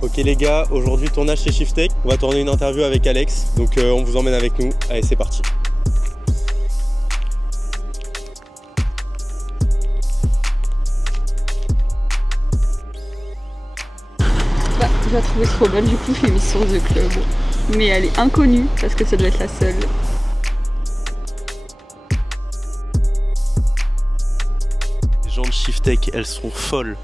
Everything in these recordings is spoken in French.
Ok les gars, aujourd'hui tournage chez Shiftech. On va tourner une interview avec Alex, donc on vous emmène avec nous. Allez, c'est parti. Je la trouvais trop belle, du coup je l'ai mise sur The Club. Mais elle est inconnue parce que ça doit être la seule. Les gens de Shiftech, elles sont folles.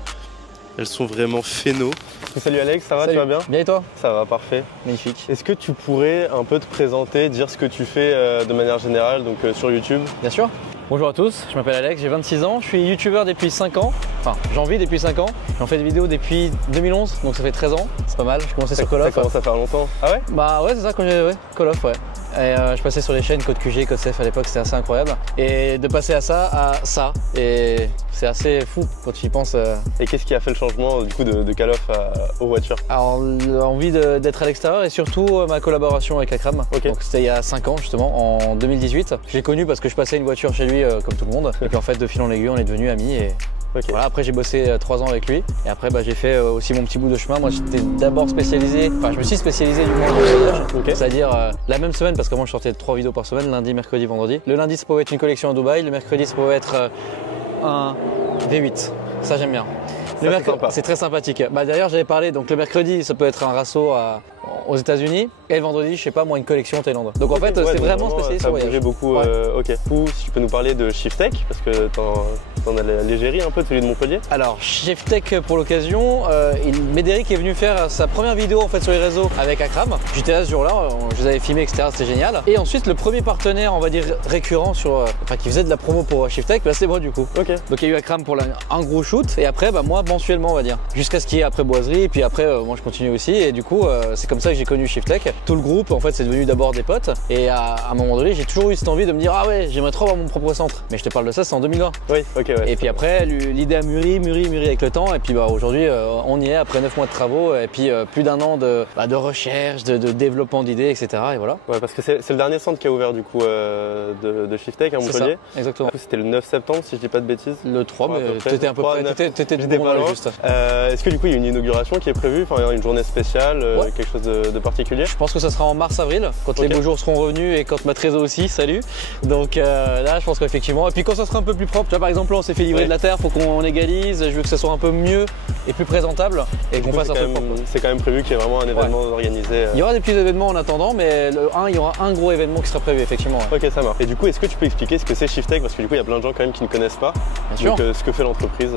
Elles sont vraiment phéno. Salut Alex, ça va? Salut. Tu vas bien? Bien et toi? Ça va, parfait. Magnifique. Est-ce que tu pourrais un peu te présenter, dire ce que tu fais de manière générale, donc sur YouTube? Bien sûr. Bonjour à tous, je m'appelle Alex, j'ai 26 ans, je suis youtubeur depuis 5 ans, enfin j'en vis depuis 5 ans, j'en fais des vidéos depuis 2011, donc ça fait 13 ans, c'est pas mal, je commençais sur Call of. Ça commence à faire longtemps. Ah ouais? Bah ouais c'est ça, quand j'ai Call of, ouais. Et je passais sur les chaînes Code QG, Code CF à l'époque, c'était assez incroyable. Et de passer à ça, et c'est assez fou quand tu y penses. Et qu'est-ce qui a fait le changement du coup de Call of aux voitures? Alors l'envie d'être à l'extérieur et surtout ma collaboration avec Akram. Okay. Donc c'était il y a 5 ans justement, en 2018. Je l'ai connu parce que je passais une voiture chez lui comme tout le monde. Et puis en fait de fil en aiguille on est devenus amis et okay. Voilà, après j'ai bossé 3 ans avec lui et après j'ai fait aussi mon petit bout de chemin. Moi j'étais d'abord spécialisé, enfin je me suis spécialisé du moins dans le voyage, okay. C'est-à-dire la même semaine parce que moi je sortais 3 vidéos par semaine, lundi, mercredi, vendredi. Le lundi ça pouvait être une collection à Dubaï, le mercredi ça pouvait être un V8, ça j'aime bien. C'est très sympathique. Bah, d'ailleurs j'avais parlé, donc le mercredi ça peut être un rasso aux États-Unis et le vendredi je sais pas moi une collection en Thaïlande. Donc en fait c'est vraiment spécialisé sur le voyage. Beaucoup. Ok. Du coup, si tu peux nous parler de Shiftech parce que t'en as l'égérie un peu de celui de Montpellier. Alors Shiftech pour l'occasion, Médéric est venu faire sa première vidéo en fait sur les réseaux avec Akram. J'étais là ce jour-là, je les avais filmés etc, c'était génial. Et ensuite le premier partenaire on va dire récurrent sur, qui faisait de la promo pour Shiftech, bah, c'est moi du coup. Ok. Donc il y a eu Akram pour un gros shoot et après bah, moi mensuellement on va dire. Jusqu'à ce qu'il y ait après boiserie et puis après moi je continue aussi et du coup c'est comme ça que j'ai connu Shiftech. Tout le groupe en fait c'est devenu d'abord des potes et à un moment donné j'ai toujours eu cette envie de me dire ah ouais j'aimerais trop avoir mon propre centre. Mais je te parle de ça c'est en 2020. Oui, ok. Ouais, et puis après l'idée a mûri avec le temps et puis bah, aujourd'hui on y est après 9 mois de travaux et puis plus d'un an de recherche, de développement d'idées etc. Et voilà. Ouais parce que c'est le dernier centre qui a ouvert du coup de Shiftech à Montpellier. Ça, exactement. C'était le 9 septembre si je dis pas de bêtises. Le 3 mais t'étais un peu près, t'étais pas loin. Juste. Est-ce que du coup il y a une inauguration qui est prévue, enfin une journée spéciale, quelque chose de particulier? Je pense que ça sera en mars-avril, quand les beaux jours seront revenus et quand ma trésor aussi, salut. Donc là je pense qu'effectivement, et puis quand ça sera un peu plus propre, tu vois par exemple là on s'est fait livrer de la terre, faut qu'on égalise, je veux que ça soit un peu mieux et plus présentable et qu'on fasse un peu propre. C'est quand même prévu qu'il y ait vraiment un événement organisé. Il y aura des petits événements en attendant, mais il y aura un gros événement qui sera prévu effectivement. Ok ça marche. Et du coup est-ce que tu peux expliquer ce que c'est Shiftech parce que du coup il y a plein de gens quand même qui ne connaissent pas. Bien sûr. Ce que fait l'entreprise.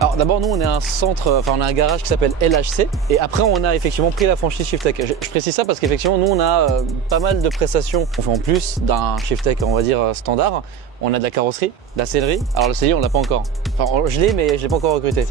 Alors d'abord nous on est un centre, enfin on a un garage qui s'appelle LHC et après on a effectivement pris la franchise Shiftech. Je précise ça parce qu'effectivement nous on a pas mal de prestations. On fait en plus d'un Shiftech on va dire standard. On a de la carrosserie, de la sellerie. Alors le CDI on l'a pas encore. Enfin je l'ai mais je l'ai pas encore recruté.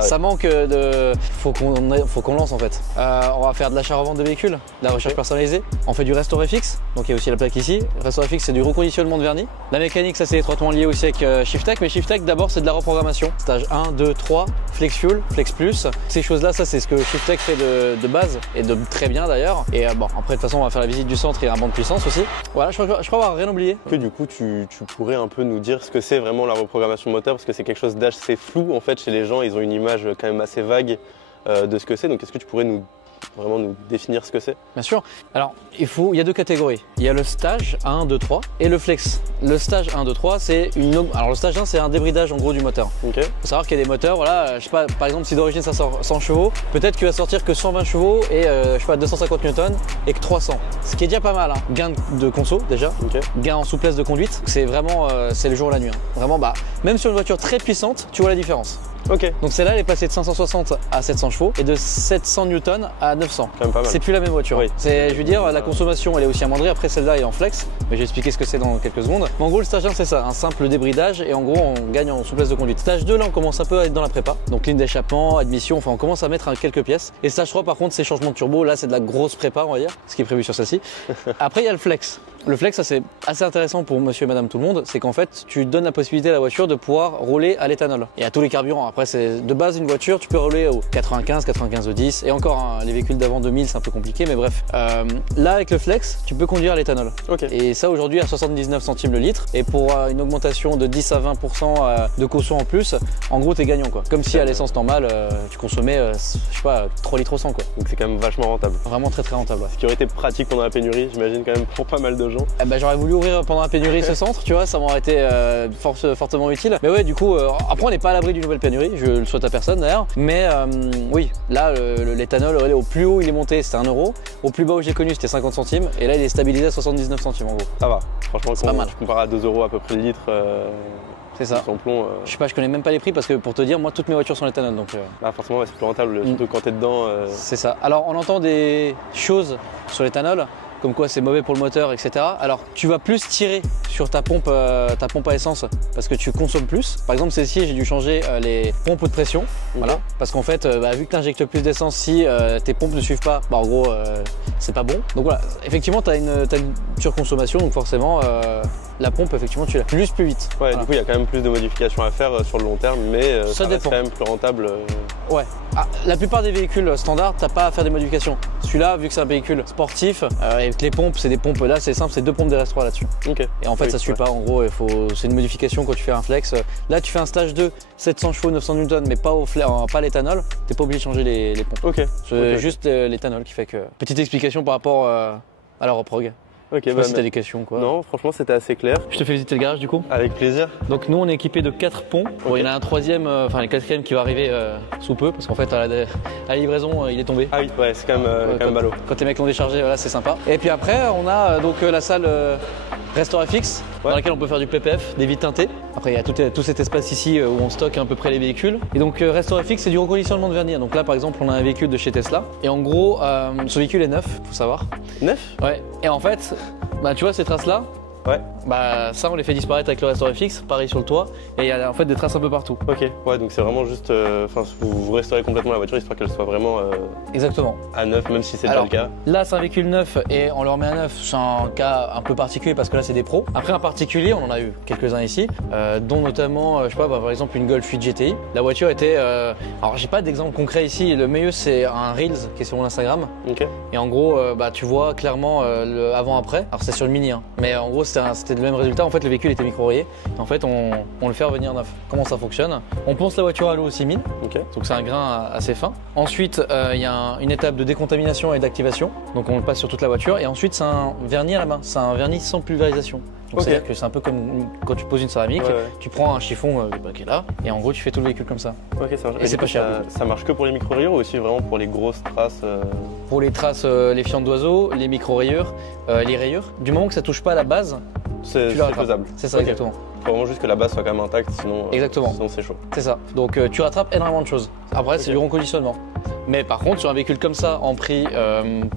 Ça manque de. Faut qu'on lance en fait. On va faire de l'achat-revente de véhicules, de la recherche personnalisée. On fait du restauré fixe, donc il y a aussi la plaque ici. Le restauré fixe c'est du reconditionnement de vernis. La mécanique ça c'est étroitement lié aussi avec Shiftech, mais Shiftech d'abord c'est de la reprogrammation. Stage 1, 2, 3, Flex Fuel, Flex Plus. Ces choses là ça c'est ce que Shiftech fait de base et de très bien d'ailleurs. Et bon après de toute façon on va faire la visite du centre et un banc de puissance aussi. Voilà je crois avoir rien oublié. Que du coup tu pourrais un peu nous dire ce que c'est vraiment la reprogrammation moteur parce que c'est quelque chose d'assez flou en fait chez les gens, ils ont une image quand même assez vague de ce que c'est, donc est-ce que tu pourrais vraiment nous définir ce que c'est? Bien sûr. Alors, il y a 2 catégories. Il y a le stage 1, 2, 3 et le flex. Le stage 1, 2, 3, c'est alors le stage 1, c'est un débridage en gros du moteur. Ok. Faut savoir qu'il y a des moteurs, voilà, je sais pas, par exemple, si d'origine ça sort 100 chevaux, peut-être qu'il va sortir que 120 chevaux et je sais pas, 250 newtons et que 300. Ce qui est déjà pas mal, hein. Gain de conso déjà, gain en souplesse de conduite. C'est vraiment, c'est le jour et la nuit. Hein. Vraiment, bah, même sur une voiture très puissante, tu vois la différence. Ok. Donc celle-là elle est passée de 560 à 700 chevaux et de 700 newtons à 900. C'est plus la même voiture. Oui. Je veux dire la consommation elle est aussi amoindrie. Après celle-là est en flex, mais je vais expliquer ce que c'est dans quelques secondes. Mais en gros le stage 1 c'est ça, un simple débridage et en gros on gagne en souplesse de conduite. Stage 2 là on commence un peu à être dans la prépa. Donc ligne d'échappement, admission, enfin on commence à mettre quelques pièces. Et stage 3 par contre c'est changement de turbo, là c'est de la grosse prépa on va dire, ce qui est prévu sur celle-ci. Après il y a le flex. Le flex, ça c'est assez intéressant pour monsieur et madame tout le monde, c'est qu'en fait tu donnes la possibilité à la voiture de pouvoir rouler à l'éthanol et à tous les carburants. Après c'est de base une voiture, tu peux rouler au 95, 95 10 et encore hein, les véhicules d'avant 2000 c'est un peu compliqué mais bref. Là avec le flex, tu peux conduire à l'éthanol. Ok. Et ça aujourd'hui à 79 centimes le litre et pour une augmentation de 10 à 20% de caution en plus, en gros t'es gagnant quoi. Comme si à l'essence normale tu consommais je sais pas 3 litres au 100 quoi. Donc c'est quand même vachement rentable. Vraiment très rentable. Ouais. Ce qui aurait été pratique pendant la pénurie, j'imagine quand même pour pas mal de gens. J'aurais voulu ouvrir pendant la pénurie ce centre, tu vois, ça m'aurait été fortement utile. Mais ouais, du coup, après on n'est pas à l'abri d'une nouvelle pénurie, je le souhaite à personne d'ailleurs. Mais oui, là l'éthanol au plus haut il est monté, c'était 1 €. Au plus bas où j'ai connu c'était 50 centimes et là il est stabilisé à 79 centimes en gros. Ça va, franchement c'est pas mal. Je compare à 2 € à peu près le litre. C'est ça. Sans plomb. Je sais pas, je connais même pas les prix parce que pour te dire, moi toutes mes voitures sont l'éthanol donc. Ah, forcément, ouais, c'est plus rentable, surtout quand t'es dedans. C'est ça. Alors on entend des choses sur l'éthanol, comme quoi c'est mauvais pour le moteur, etc. Alors tu vas plus tirer sur ta pompe à essence parce que tu consommes plus. Par exemple, celle-ci, j'ai dû changer les pompes de pression, voilà, parce qu'en fait, vu que tu injectes plus d'essence, si tes pompes ne suivent pas, en gros, c'est pas bon. Donc voilà, effectivement, tu as une surconsommation, donc forcément, la pompe, effectivement, tu la plus vite. Ouais, voilà. Du coup, il y a quand même plus de modifications à faire sur le long terme, mais ça reste quand même plus rentable. Ouais. Ah, la plupart des véhicules standards, t'as pas à faire des modifications. Celui-là, vu que c'est un véhicule sportif, avec les pompes, c'est des pompes, là c'est simple, c'est 2 pompes DS3 là-dessus. Ok. Et en fait, ça suit pas, en gros, c'est une modification quand tu fais un flex. Là, tu fais un stage 2, 700 chevaux, 900 Newton, mais pas pas l'éthanol, t'es pas obligé de changer les pompes. Ok. C'est juste l'éthanol qui fait que. Petite explication par rapport à la reprog. Ok, Je sais pas si t'as des questions quoi. Non, franchement c'était assez clair. Je te fais visiter le garage du coup. Avec plaisir. Donc nous on est équipé de 4 ponts. Bon, il y en a un troisième, enfin le quatrième qui va arriver sous peu parce qu'en fait à la livraison il est tombé. Ah oui, ouais, c'est quand même ballot. Quand les mecs l'ont déchargé, voilà, c'est sympa. Et puis après on a donc la salle Restaurafix dans laquelle on peut faire du PPF, des vitres teintées. Après il y a tout cet espace ici où on stocke à peu près les véhicules. Et donc Restaurafix c'est du reconditionnement de vernis. Donc là par exemple on a un véhicule de chez Tesla et en gros ce véhicule est neuf, faut savoir. Neuf? Ouais. Et en fait, tu vois ces traces là? Ouais. Ça on les fait disparaître avec le Restaurafix, pareil sur le toit, et il y a en fait des traces un peu partout. Ok, ouais, donc c'est vraiment juste, vous restaurez complètement la voiture histoire qu'elle soit vraiment exactement à neuf, même si c'est déjà le cas. Là c'est un véhicule neuf et on le remet à neuf, c'est un cas un peu particulier parce que là c'est des pros. Après un particulier, on en a eu quelques-uns ici, dont notamment, je sais pas, par exemple une Golf 8 GTI. La voiture était, alors j'ai pas d'exemple concret ici, le mieux c'est un Reels qui est sur mon Instagram. Ok. Et en gros, tu vois clairement le avant-après. Alors c'est sur le Mini, hein. Mais en gros c'était le même résultat. En fait, le véhicule était micro-rayé. En fait, on le fait revenir neuf. Comment ça fonctionne? On ponce la voiture à l'eau au 6000. Okay. Donc c'est un grain assez fin. Ensuite, il y a une étape de décontamination et d'activation. Donc on le passe sur toute la voiture. Et ensuite, c'est un vernis à la main. C'est un vernis sans pulvérisation. Donc c'est-à-dire que c'est un peu comme quand tu poses une céramique, tu prends un chiffon qui est là, et en gros tu fais tout le véhicule comme ça. Ok, ça marche. Et c'est pas cher. Ça marche que pour les micro-rayures ou aussi vraiment pour les grosses traces Pour les traces, les fientes d'oiseaux, les micro-rayures, les rayures, du moment que ça touche pas à la base, c'est faisable. C'est ça, exactement. Il faut vraiment juste que la base soit quand même intacte, sinon c'est chaud. C'est ça. Donc tu rattrapes énormément de choses. Après, c'est du reconditionnement. Mais par contre, sur un véhicule comme ça, en prix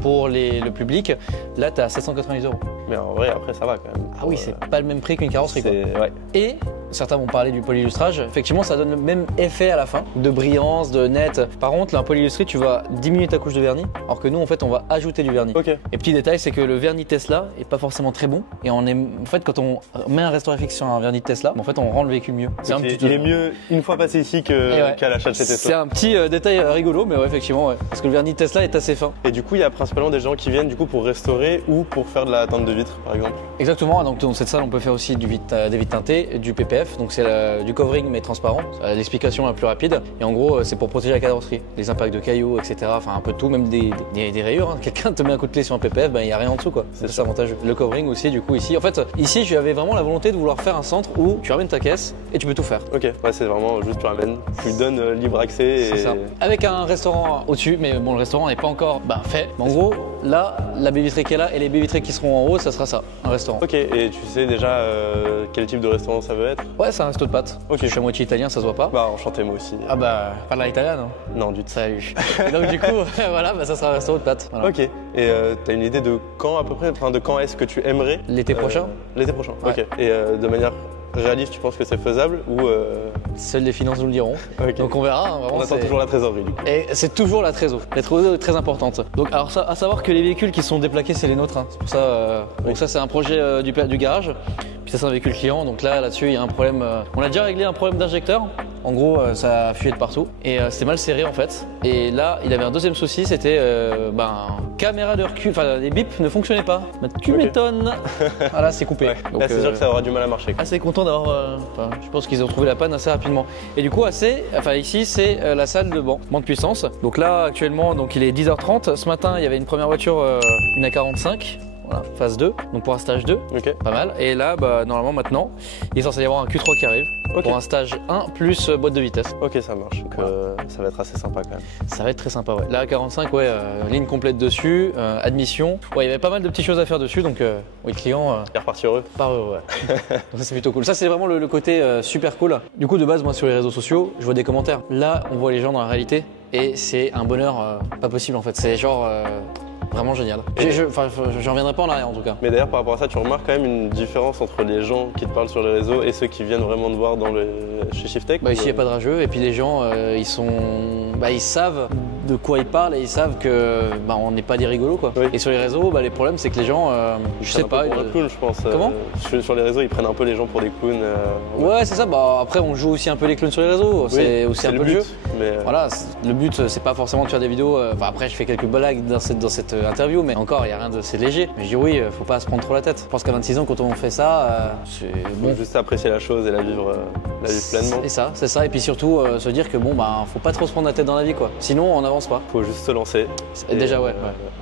pour le public, là, tu as 790 €. Mais en vrai, après, ça va quand même. Ah oui, c'est pas le même prix qu'une carrosserie. Quoi. Ouais. Et certains vont parler du polyillustrage. Effectivement, ça donne le même effet à la fin, de brillance, de net. Par contre, là, un polyillustré, tu vas diminuer ta couche de vernis, alors que nous, en fait, on va ajouter du vernis. Okay. Et petit détail, c'est que le vernis Tesla est pas forcément très bon. Et en fait, quand on met un Restaurafix sur un vernis Tesla, en fait, on rend le véhicule mieux. Il est mieux une fois passé ici qu'à l'achat de chez Tesla. C'est un petit détail rigolo, mais ouais, effectivement, ouais. Parce que le vernis Tesla est assez fin. Et du coup, il y a principalement des gens qui viennent du coup pour restaurer ou pour faire de la teinte de vitre, par exemple. Exactement. Donc dans cette salle, on peut faire aussi des vitres teintées, du PPF. Donc c'est du covering mais transparent. L'explication la plus rapide. Et en gros, c'est pour protéger la carrosserie, les impacts de cailloux, etc. Enfin un peu de tout, même des rayures. Hein. Quelqu'un te met un coup de clé sur un PPF, il n'y a rien en dessous quoi. C'est avantageux. Le covering aussi, du coup ici. En fait, ici, j'avais vraiment la volonté de vouloir faire un centre où tu ramènes ta caisse et tu peux tout faire. Ok. Ouais, c'est vraiment juste tu ramènes, tu lui donnes libre accès. C'est ça. Avec un restaurant au-dessus, mais bon, le restaurant n'est pas encore fait. En gros, là, la baie vitrée qui est là et les baies vitrées qui seront en haut, ça sera ça, un restaurant. Ok. Et tu sais déjà quel type de restaurant ça veut être? Ouais, c'est un resto de pâtes. Ok. Je suis à moitié italien, ça se voit pas. Bah enchanté moi aussi. Ah bah, parla italiano? Non, du tout. Salut. Et donc du coup, voilà, ça sera un restaurant de pâtes. Voilà. Ok. Et t'as une idée de quand à peu près, enfin de quand est-ce que tu aimerais? L'été prochain. L'été prochain. Ouais. Ok. Et de manière réaliste, tu penses que c'est faisable ou seules les finances nous le diront. Ok. Donc on verra, hein, vraiment. On attend c'est- toujours la trésorerie du coup. Et c'est toujours la trésor. La trésor est très importante. Donc, alors, à savoir que les véhicules qui sont déplaqués, c'est les nôtres. Hein. C'est pour ça. Donc ça, c'est un projet du garage. Puis ça, c'est un véhicule client. Donc là-dessus, il y a un problème. On a déjà réglé un problème d'injecteur. En gros, ça a fuyé de partout et c'était mal serré en fait. Et là, il avait un deuxième souci, c'était caméra de recul. Enfin, les bips ne fonctionnaient pas. Bah, tu Ok. m'étonnes. Voilà, c'est coupé. Ouais. Donc, Là, c'est sûr que ça aura du mal à marcher. assez content d'avoir. Je pense qu'ils ont trouvé la panne assez rapidement. Et du coup, ici, c'est la salle de banc de puissance. Donc là, actuellement, donc il est 10h30. Ce matin, il y avait une première voiture, une A45. Voilà, phase 2, donc pour un stage 2, Ok. pas mal. Et là, normalement, maintenant, il est censé y avoir un Q3 qui arrive Ok. pour un stage 1 plus boîte de vitesse. Ok, ça marche. Donc, ça va être assez sympa quand même. Ça va être très sympa, ouais. La A45, ouais, ligne complète dessus, admission. Ouais, il y avait pas mal de petites choses à faire dessus, donc oui, le client. Il est reparti heureux. Pas heureux, ouais. Donc ça c'est plutôt cool. Ça c'est vraiment le côté super cool. Du coup de base moi sur les réseaux sociaux, je vois des commentaires. Là on voit les gens dans la réalité et c'est un bonheur pas possible en fait. C'est genre vraiment génial. Je reviendrai pas en arrière en tout cas. Mais d'ailleurs, par rapport à ça, tu remarques quand même une différence entre les gens qui te parlent sur les réseaux et ceux qui viennent vraiment te voir chez Shiftech. Bah, ici il n'y a pas de rageux et puis les gens ils savent de quoi ils parlent et ils savent que on n'est pas des rigolos quoi. Oui. Et sur les réseaux les problèmes c'est que les gens je sais pas. Pour un clown, je pense. Comment Sur les réseaux, ils prennent un peu les gens pour des clowns. Ouais c'est ça, après on joue aussi un peu les clowns sur les réseaux, c'est aussi un peu le jeu. Mais Voilà, le but c'est pas forcément de faire des vidéos. Après je fais quelques blagues dans cette interview, mais encore il y a rien de c'est léger. Mais je dis oui, faut pas se prendre trop la tête. Je pense qu'à 26 ans quand on fait ça, c'est bon, juste apprécier la chose et la vivre pleinement. C'est ça. Et puis surtout se dire que faut pas trop se prendre la tête dans la vie quoi. Sinon on n'avance pas. Faut juste se lancer. Déjà ouais.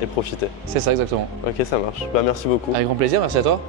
Et profiter. C'est ça exactement. Ok, ça marche. Bah merci beaucoup. Avec grand plaisir, merci à toi.